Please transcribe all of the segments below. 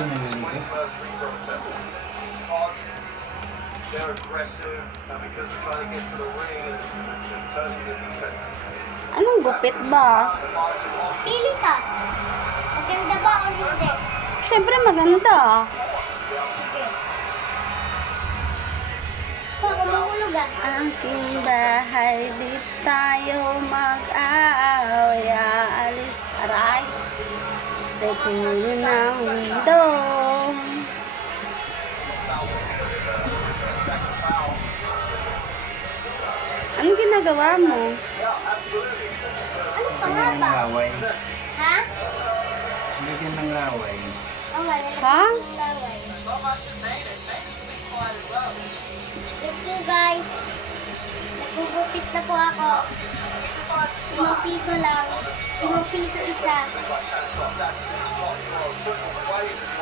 Ito na yun ito. Anong gupit ba? Pili ka. Maganda ba o hindi? Siyempre maganda. Mahulog ah. Aking bahay, di tayo mag-aaway. Sa tulo ng mundo. Anong ginagawa mo? Ano pa nga ba? laway. Ha? Lagyan ng laway. Oh, Ha? Look po guys. Nagugupit na po ako. Limang piso lang. Limang piso isa.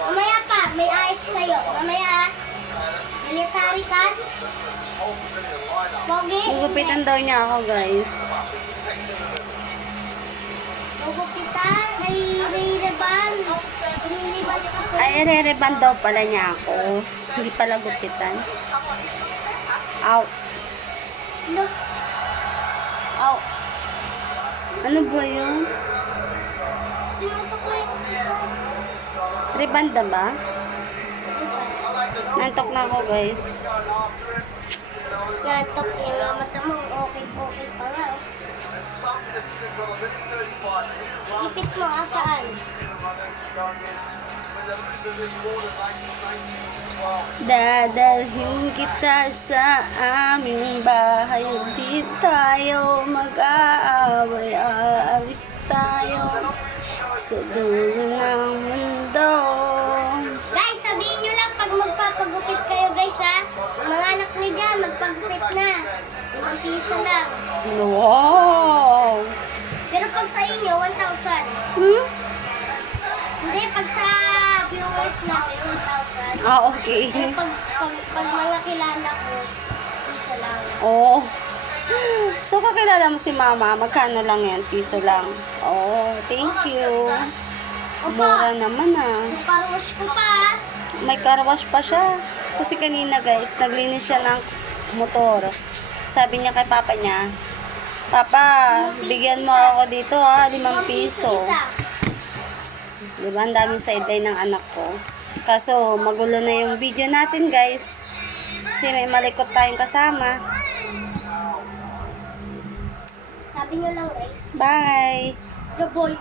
Mamaya pa, may ayos sa'yo. Mamaya. Military ka? Pogi? Gugupitan daw niya ako, guys. Gugupitan? Naliliban ka sa... Ay, re-reban daw pala niya ako. Hindi pala gupitan. Ow. Look, Ow. Ano ba yun? sinusukoy ko. Rebanda ba? Nantok na ako, guys. Nantok yung mga mata mo. Okay, okay pa nga. oh. Ipit mo ka saan? Dadalhin kita sa aming bahay Di tayo mag-aaway Aalis tayo sa dulo ng mundo Guys, sabihin nyo lang pag magpapagupit kayo guys ha. Mga anak nyo dyan, magpagupit na. Piso lang. Wow! Pero pag sa inyo, 1,000. Hmm? Natin, 1,000. Ah, okay. Pero pag, pag, pag mga kilala ko, piso lang. Oh. So, kakilala mo si mama, magkano lang yan? Piso lang. Oh, thank you. Mura naman ah. Yung carwash ko pa. May car wash pa siya. Kasi kanina guys, naglinis siya ng motor. Sabi niya kay papa niya, Papa, bigyan mo ako dito ha, limang piso. Diba, ang daming sideline ng anak ko. Kaso, magulo na yung video natin guys. Kasi may malikot tayong kasama. Sabi nyo lang guys. Bye! The boy.